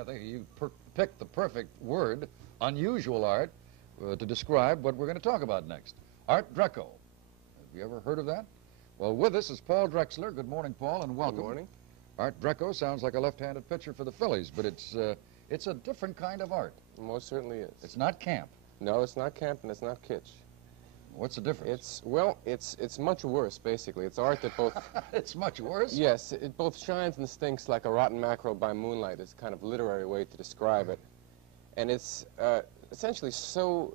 I think you picked the perfect word, unusual art, to describe what we're going to talk about next. Art Dreco. Have you ever heard of that? Well, with us is Paul Drexler. Good morning, Paul, and welcome. Good morning. Art Dreco sounds like a left-handed pitcher for the Phillies, but it's a different kind of art. It most certainly is. It's not camp. No, it's not camp and it's not kitsch. What's the difference? It's much worse, basically. It's art that both... It's much worse? Yes, it both shines and stinks like a rotten mackerel by moonlight is a kind of literary way to describe it. And it's essentially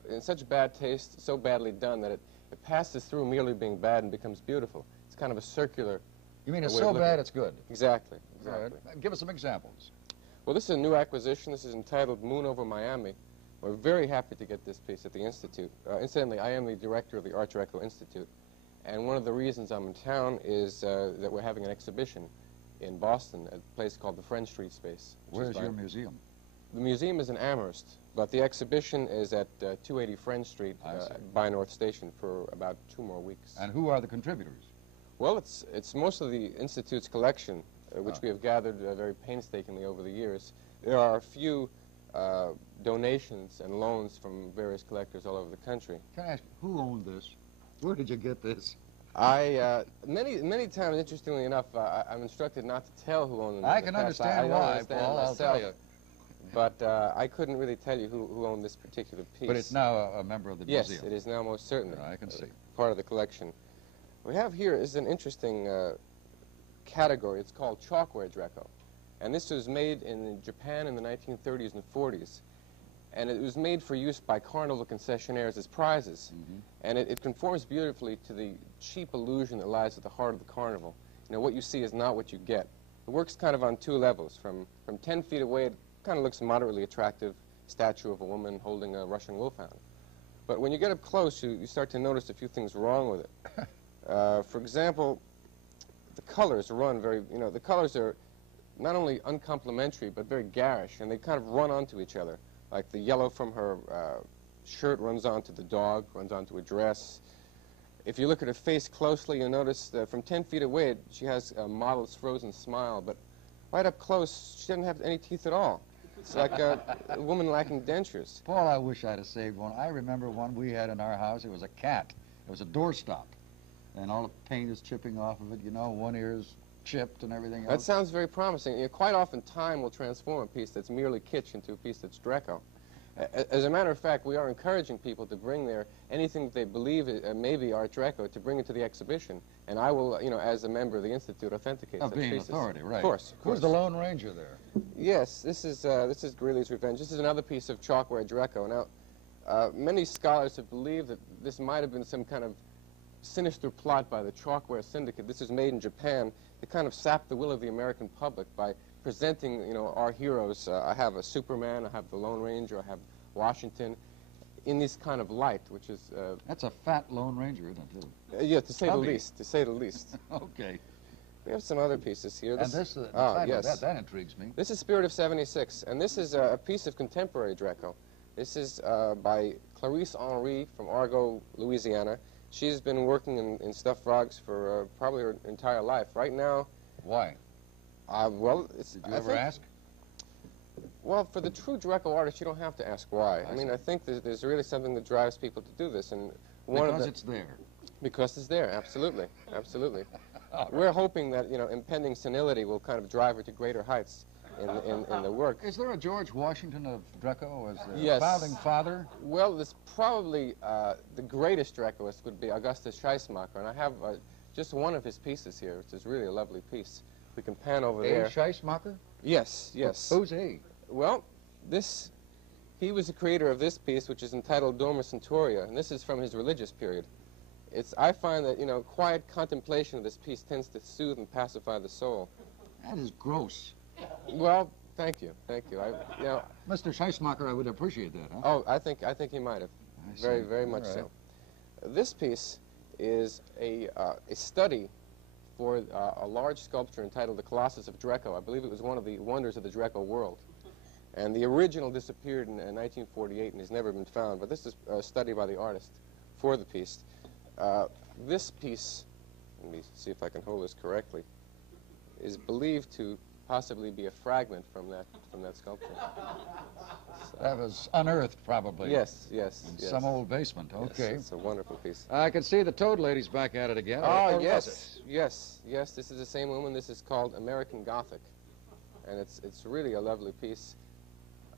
in such bad taste, so badly done that it passes through merely being bad and becomes beautiful. It's kind of a circular... You mean it's so bad it's good? Exactly. Right. Give us some examples. Well, this is a new acquisition. This is entitled Moon Over Miami. We're very happy to get this piece at the Institute. Incidentally, I am the director of the Art Dreco Institute, and one of the reasons I'm in town is that we're having an exhibition in Boston at a place called the Friend Street Space. Where's your museum? The museum is in Amherst, but the exhibition is at 280 Friend Street by North Station for about 2 more weeks. And who are the contributors? Well, it's most of the Institute's collection, which we have gathered very painstakingly over the years. There are a few donations and loans from various collectors all over the country. Can I ask, who owned this? Where did you get this? Many times, interestingly enough, I'm instructed not to tell who owned it. I can understand why, Paul, I'll tell you. But I couldn't really tell you who owned this particular piece. But it's now a member of the museum. Yes, it is now most certainly. I can see. Part of the collection. What we have here is an interesting category. It's called Chalkware Dreco. And this was made in Japan in the 1930s and 40s. And it was made for use by carnival concessionaires as prizes. And it conforms beautifully to the cheap illusion that lies at the heart of the carnival. You know, what you see is not what you get. It works kind of on 2 levels. From 10 feet away, it kind of looks moderately attractive statue of a woman holding a Russian wolfhound. But when you get up close, you start to notice a few things wrong with it. For example, the colors run the colors are not only uncomplimentary, but very garish, and they kind of run onto each other. Like the yellow from her shirt runs onto the dog, runs onto a dress. If you look at her face closely, you'll notice that from 10 feet away, she has a model's frozen smile, but right up close, she doesn't have any teeth at all. It's like a woman lacking dentures. Paul, I wish I'd have saved one. I remember one we had in our house. It was a cat. It was a doorstop. And all the paint is chipping off of it, you know, one ear is chipped and everything else. That sounds very promising. You know, quite often time will transform a piece that's merely kitsch into a piece that's Dreco. As a matter of fact, we are encouraging people to bring anything that they believe may be Art Dreco, to bring it to the exhibition. And I will, you know, as a member of the Institute, authenticate such being pieces. Authority, right. Of course. Who's the Lone Ranger there? Yes, this is Greeley's Revenge. This is another piece of Chalkware Dreco. Now, many scholars have believed that this might have been some kind of sinister plot by the Chalkware Syndicate. This is made in Japan to kind of sap the will of the American public by presenting, you know, our heroes. I have a Superman, I have the Lone Ranger, I have Washington, in this kind of light, which is... That's a fat Lone Ranger, isn't it, too? Yeah, to say the least, to say the least. Okay. We have some other pieces here. And this, yes. that intrigues me. This is Spirit of 76, and this is a piece of contemporary Dreco. This is by Clarice Henry from Argo, Louisiana. She's been working in stuffed frogs for probably her entire life. Right now... Why? Well, Did you ever ask? Well, for the true Dreco artist, you don't have to ask why. I mean, I think there's really something that drives people to do this. And because it's there. Because it's there, absolutely, absolutely. We're hoping that, you know, impending senility will kind of drive her to greater heights in the work. Is there a George Washington of Dreco as the yes. founding father? Well, this probably the greatest Drecoist would be Augustus Scheissmacher, and I have just one of his pieces here, which is really a lovely piece. We can pan over there. Scheissmacher? Yes, yes. Who's he? Well, he was the creator of this piece, which is entitled Doma Centuria, and this is from his religious period. I find that, you know, quiet contemplation of this piece tends to soothe and pacify the soul. That is gross. Well, thank you, thank you. You know, Mr. Scheissmacher, I would appreciate that, huh? Oh, I think he might have. Very, very much so. This piece is a study for a large sculpture entitled The Colossus of Dreco. I believe it was one of the wonders of the Dreco world. And the original disappeared in 1948 and has never been found, but this is a study by the artist for the piece. This piece, let me see if I can hold this correctly, is believed to possibly be a fragment from that sculpture. So, That was unearthed, probably. yes. In some old basement. Okay. Yes, it's a wonderful piece. I can see the Toad Lady's back at it again. Oh, Or was yes. This is the same woman. This is called American Gothic, and it's really a lovely piece.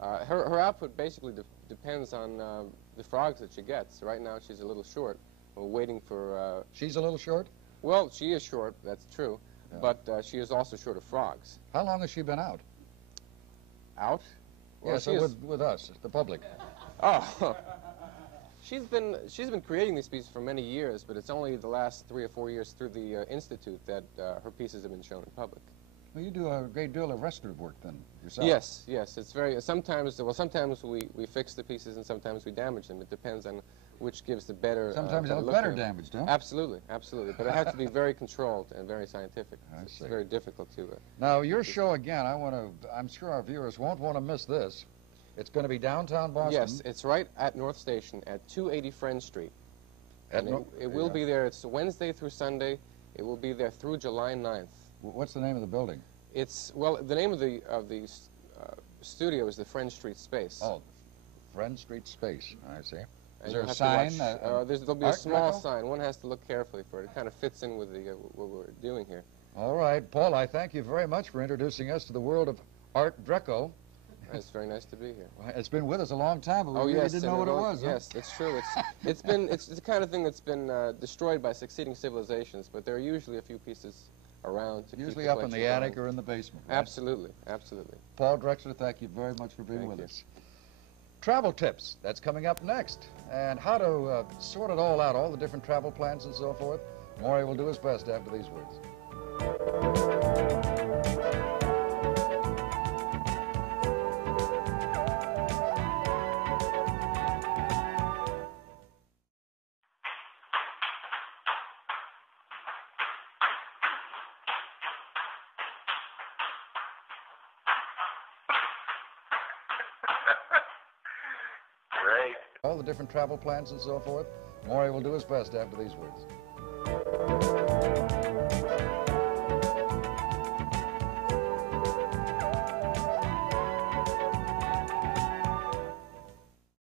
Her output basically depends on the frogs that she gets. Right now, she's a little short. We're waiting for. She's a little short? Well, she is short. That's true, Yeah. but she is also short of frogs. How long has she been out? Out? Well, Yeah, so with us, the public. Oh. She's been creating these pieces for many years, but it's only the last 3 or 4 years through the Institute that her pieces have been shown in public. Well, you do a great deal of restorative work then, yourself. Yes. It's very, sometimes we fix the pieces and sometimes we damage them. It depends on which gives the better Sometimes they look look better to them. damaged, huh? Absolutely. But it has to be very controlled and very scientific. I It's see. very difficult to... Now, your show again, I'm sure our viewers won't want to miss this. It's going to be downtown Boston. Yes, it's right at North Station at 280 Friend Street. And it will be there. It's Wednesday through Sunday. It will be there through July 9th. What's the name of the building? The name of the studio is the Friend Street Space. Oh, Friend Street Space. I see. And Is there you'll a have sign? to watch, there'll be a Art small Dreco? sign. One has to look carefully for it. It kind of fits in with what we're doing here. All right, Paul, I thank you very much for introducing us to the world of Art Dreco. It's very nice to be here. It's been with us a long time, but we really yes, didn't know what it was. huh? Yes, it's true. It's the kind of thing that's been destroyed by succeeding civilizations, but there are usually a few pieces around to Usually keep up in the collection attic going. or in the basement. Right? Absolutely. Paul Drexler, thank you very much for being Thank with you. us. Travel tips, that's coming up next. And how to sort it all out, all the different travel plans and so forth. Maury will do his best after these words. Great. All the different travel plans and so forth. Maury will do his best after these words.